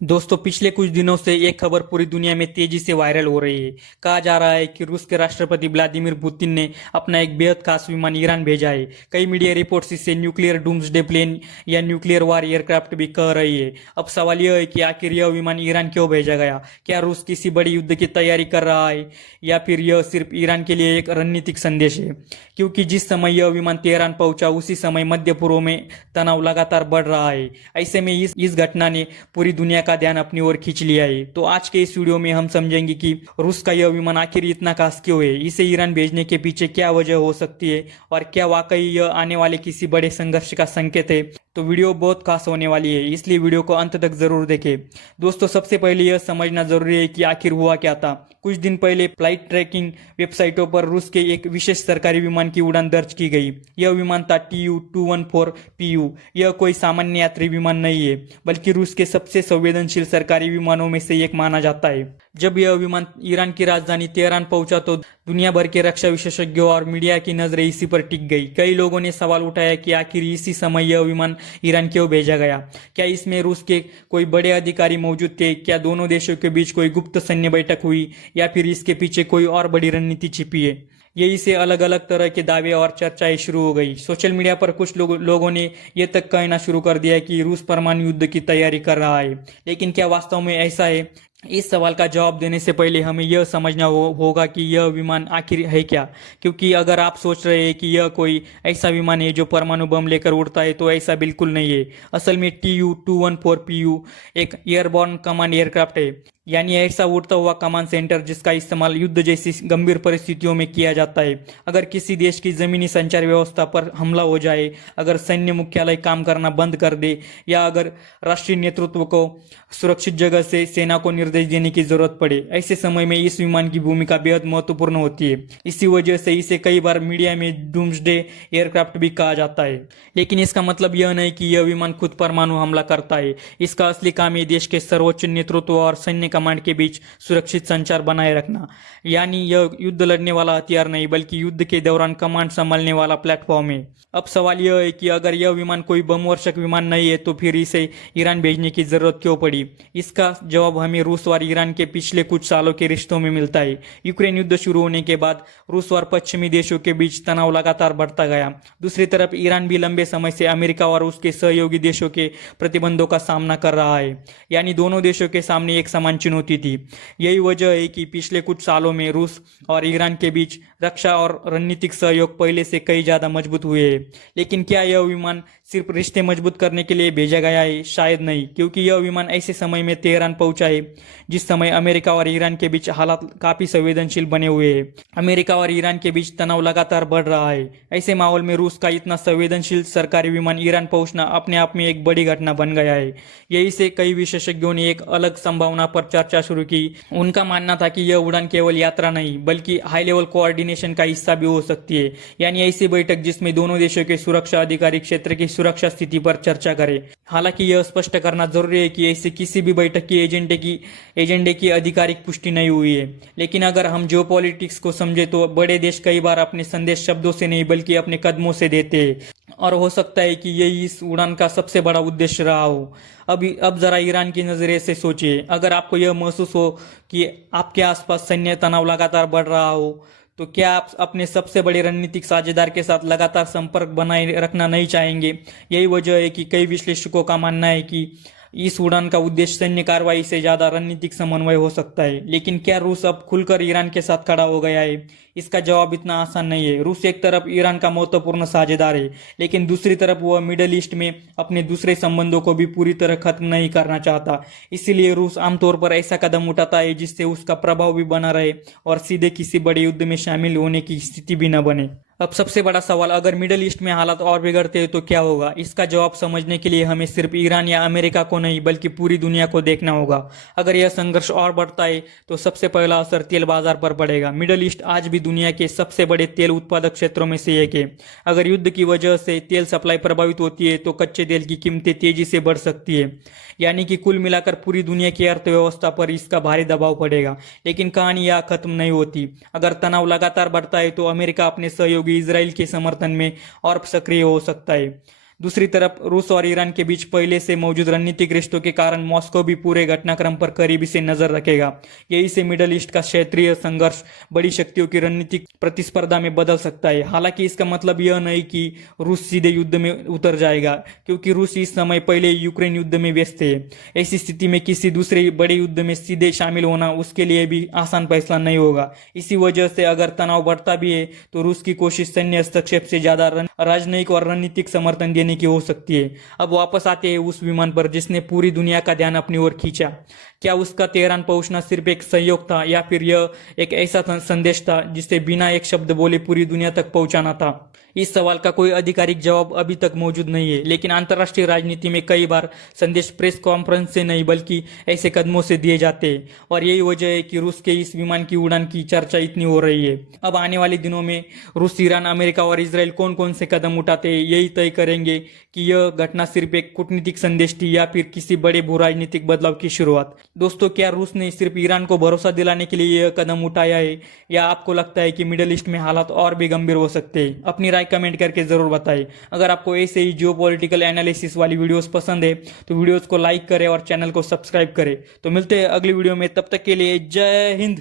दोस्तों, पिछले कुछ दिनों से एक खबर पूरी दुनिया में तेजी से वायरल हो रही है। कहा जा रहा है कि रूस के राष्ट्रपति व्लादिमीर पुतिन ने अपना एक बेहद खास विमान ईरान भेजा है। कई मीडिया रिपोर्ट्स इसे न्यूक्लियर डूम्सडे प्लेन या न्यूक्लियर वार एयरक्राफ्ट भी कह रही है। अब सवाल यह है कि आखिर यह विमान ईरान क्यों भेजा गया? क्या रूस किसी बड़ी युद्ध की तैयारी कर रहा है या फिर यह सिर्फ ईरान के लिए एक रणनीतिक संदेश है? क्योंकि जिस समय यह विमान तेहरान पहुंचा उसी समय मध्य पूर्व में तनाव लगातार बढ़ रहा है। ऐसे में इस घटना ने पूरी दुनिया का ध्यान अपनी ओर खींच लिया है। तो आज के इस वीडियो में हम समझेंगे कि रूस का यह विमान आखिर इतना खास क्यों है, इसे ईरान भेजने के पीछे क्या वजह हो सकती है और क्या वाकई यह आने वाले किसी बड़े संघर्ष का संकेत है। तो वीडियो बहुत खास होने वाली है, इसलिए वीडियो को अंत तक जरूर देखें। दोस्तों, सबसे पहले यह समझना जरूरी है कि आखिर हुआ क्या था। कुछ दिन पहले फ्लाइट ट्रैकिंग वेबसाइटों पर रूस के एक विशेष सरकारी विमान की उड़ान दर्ज की गई। यह विमान था Tu-214PU। यह कोई सामान्य यात्री विमान नहीं है, बल्कि रूस के सबसे संवेदनशील सरकारी विमानों में से एक माना जाता है। जब यह विमान ईरान की राजधानी तेहरान पहुंचा तो दुनिया भर के रक्षा विशेषज्ञों और मीडिया की नजरें इसी पर टिक गई। कई लोगों ने सवाल उठाया कि आखिर इसी समय यह विमान ईरान क्यों भेजा गया? क्या इसमें रूस के कोई बड़े अधिकारी मौजूद थे? क्या दोनों देशों के बीच कोई गुप्त सैन्य बैठक हुई या फिर इसके पीछे कोई और बड़ी रणनीति छिपी है? यही से अलग अलग तरह के दावे और चर्चाएं शुरू हो गई। सोशल मीडिया पर कुछ लोगों ने यह तक कहना शुरू कर दिया कि रूस परमाणु युद्ध की तैयारी कर रहा है। लेकिन क्या वास्तव में ऐसा है? इस सवाल का जवाब देने से पहले हमें यह समझना होगा कि यह विमान आखिर है क्या। क्योंकि अगर आप सोच रहे हैं कि यह कोई ऐसा विमान है जो परमाणु बम लेकर उड़ता है, तो ऐसा बिल्कुल नहीं है। असल में Tu-214PU एक एयरबॉर्न कमांड एयरक्राफ्ट है, यानी ऐसा उड़ता हुआ कमांड सेंटर जिसका इस्तेमाल युद्ध जैसी गंभीर परिस्थितियों में किया जाता है। अगर किसी देश की जमीनी संचार व्यवस्था पर हमला हो जाए, अगर सैन्य मुख्यालय काम करना बंद कर दे या अगर राष्ट्रीय नेतृत्व को सुरक्षित जगह से सेना को निर्देश देने की जरूरत पड़े, ऐसे समय में इस विमान की भूमिका बेहद महत्वपूर्ण होती है। इसी वजह से इसे कई बार मीडिया में डूम्सडे एयरक्राफ्ट भी कहा जाता है। लेकिन इसका मतलब यह नहीं कि यह विमान खुद परमाणु हमला करता है। इसका असली काम है देश के सर्वोच्च नेतृत्व और सैन्य कमांड के बीच सुरक्षित संचार बनाए रखना। यानी यह युद्ध लड़ने वाला हथियार नहीं, बल्कि युद्ध के दौरान कमांड संभालने वाला प्लेटफॉर्म है। अब सवाल यह है कि अगर यह विमान कोई बमवर्षक विमान नहीं है, तो फिर इसे ईरान भेजने की जरूरत क्यों पड़ी? इसका जवाब हमें रूस और ईरान के पिछले कुछ सालों के रिश्तों में मिलता है। यूक्रेन युद्ध शुरू होने के बाद रूस और पश्चिमी देशों के बीच तनाव लगातार बढ़ता गया। दूसरी तरफ ईरान भी लंबे समय से अमेरिका और उसके सहयोगी देशों के प्रतिबंधों का सामना कर रहा है। यानी दोनों देशों के सामने एक समान चुनौती थी। यही वजह है कि पिछले कुछ सालों में रूस और ईरान के बीच रक्षा और रणनीतिक सहयोग पहले से कई ज्यादा मजबूत हुए हैं। लेकिन क्या यह विमान सिर्फ रिश्ते मजबूत करने के लिए भेजा गया है? शायद नहीं, क्योंकि यह विमान ऐसे समय में तेहरान पहुंचा है जिस समय अमेरिका और ईरान के बीच हालात काफी संवेदनशील बने हुए हैं। अमेरिका और ईरान के बीच तनाव लगातार बढ़ रहा है। ऐसे माहौल में रूस का इतना संवेदनशील सरकारी विमान ईरान पहुंचना अपने आप में एक बड़ी घटना बन गया है। यही से कई विशेषज्ञों ने एक अलग संभावना पर चर्चा शुरू की। उनका मानना था कि यह उड़ान केवल यात्रा नहीं, बल्कि हाई लेवल कोऑर्डिनेशन का हिस्सा भी हो सकती है। यानी ऐसी बैठक जिसमें दोनों देशों के सुरक्षा अधिकारी क्षेत्र की सुरक्षा स्थिति पर चर्चा करें। हालांकि यह स्पष्ट करना जरूरी है कि ऐसे किसी भी बैठक की एजेंडे की आधिकारिक पुष्टि नहीं हुई है। लेकिन अगर हम जियोपॉलिटिक्स को समझे तो बड़े देश कई बार अपने संदेश शब्दों से नहीं बल्कि अपने कदमों से देते हैं, और हो सकता है कि यही इस उड़ान का सबसे बड़ा उद्देश्य रहा हो। अब जरा ईरान की नजरिए से सोचिए। अगर आपको यह महसूस हो कि आपके आसपास सैन्य तनाव लगातार बढ़ रहा हो, तो क्या आप अपने सबसे बड़े रणनीतिक साझेदार के साथ लगातार संपर्क बनाए रखना नहीं चाहेंगे? यही वजह है कि कई विश्लेषकों का मानना है कि इस उड़ान का उद्देश्य सैन्य कार्रवाई से ज्यादा रणनीतिक समन्वय हो सकता है। लेकिन क्या रूस अब खुलकर ईरान के साथ खड़ा हो गया है? इसका जवाब इतना आसान नहीं है। रूस एक तरफ ईरान का महत्वपूर्ण साझेदार है, लेकिन दूसरी तरफ वह मिडल ईस्ट में अपने दूसरे संबंधों को भी पूरी तरह खत्म नहीं करना चाहता। इसीलिए रूस आमतौर पर ऐसा कदम उठाता है जिससे उसका प्रभाव भी बना रहे और सीधे किसी बड़े युद्ध में शामिल होने की स्थिति भी न बने। अब सबसे बड़ा सवाल, अगर मिडल ईस्ट में हालात और बिगड़ते हैं तो क्या होगा? इसका जवाब समझने के लिए हमें सिर्फ ईरान या अमेरिका को नहीं बल्कि पूरी दुनिया को देखना होगा। अगर यह संघर्ष और बढ़ता है तो सबसे पहला असर तेल बाजार पर पड़ेगा। मिडल ईस्ट आज भी दुनिया के सबसे बड़े तेल उत्पादक क्षेत्रों में से एक है। अगर युद्ध की वजह से तेल सप्लाई प्रभावित होती है तो कच्चे तेल की कीमतें तेजी से बढ़ सकती है। यानी कि कुल मिलाकर पूरी दुनिया की अर्थव्यवस्था पर इसका भारी दबाव पड़ेगा। लेकिन कहानी यहाँ खत्म नहीं होती। अगर तनाव लगातार बढ़ता है तो अमेरिका अपने सहयोगी इजराइल के समर्थन में और सक्रिय हो सकता है। दूसरी तरफ रूस और ईरान के बीच पहले से मौजूद रणनीतिक रिश्तों के कारण मॉस्को भी पूरे घटनाक्रम पर करीबी से नजर रखेगा। यही से मिडल ईस्ट का क्षेत्रीय संघर्ष बड़ी शक्तियों की रणनीतिक प्रतिस्पर्धा में बदल सकता है। हालांकि इसका मतलब यह नहीं कि रूस सीधे युद्ध में उतर जाएगा, क्योंकि रूस इस समय पहले यूक्रेन युद्ध में व्यस्त है। ऐसी स्थिति में किसी दूसरे बड़े युद्ध में सीधे शामिल होना उसके लिए भी आसान फैसला नहीं होगा। इसी वजह से अगर तनाव बढ़ता भी है तो रूस की कोशिश सैन्य हस्तक्षेप से ज्यादा राजनयिक और रणनीतिक समर्थन देने की हो सकती है। अब वापस आते हैं उस विमान पर जिसने पूरी दुनिया का ध्यान अपनी ओर खींचा। क्या उसका तेहरान पहुंचना सिर्फ एक संयोग था या फिर यह एक ऐसा संदेश था जिसे बिना एक शब्द बोले पूरी दुनिया तक पहुंचाना था? इस सवाल का कोई आधिकारिक जवाब अभी तक मौजूद नहीं है, लेकिन अंतर्राष्ट्रीय राजनीति में कई बार संदेश प्रेस कॉन्फ्रेंस से नहीं बल्कि ऐसे कदमों से दिए जाते हैं, और यही वजह है कि रूस के इस विमान की उड़ान की चर्चा इतनी हो रही है। अब आने वाले दिनों में रूस, ईरान, अमेरिका और इसराइल कौन कौन से कदम उठाते हैं यही तय करेंगे कि यह घटना सिर्फ एक कूटनीतिक संदेश थी या फिर किसी बड़े भू राजनीतिक बदलाव की शुरुआत। दोस्तों, क्या रूस ने सिर्फ ईरान को भरोसा दिलाने के लिए यह कदम उठाया है या आपको लगता है कि मिडिल ईस्ट में हालात और भी गंभीर हो सकते हैं? अपनी राय कमेंट करके जरूर बताएं। अगर आपको ऐसे ही जियोपॉलिटिकल एनालिसिस वाली वीडियोस पसंद है तो वीडियोस को लाइक करें और चैनल को सब्सक्राइब करें। तो मिलते हैं अगली वीडियो में, तब तक के लिए जय हिंद।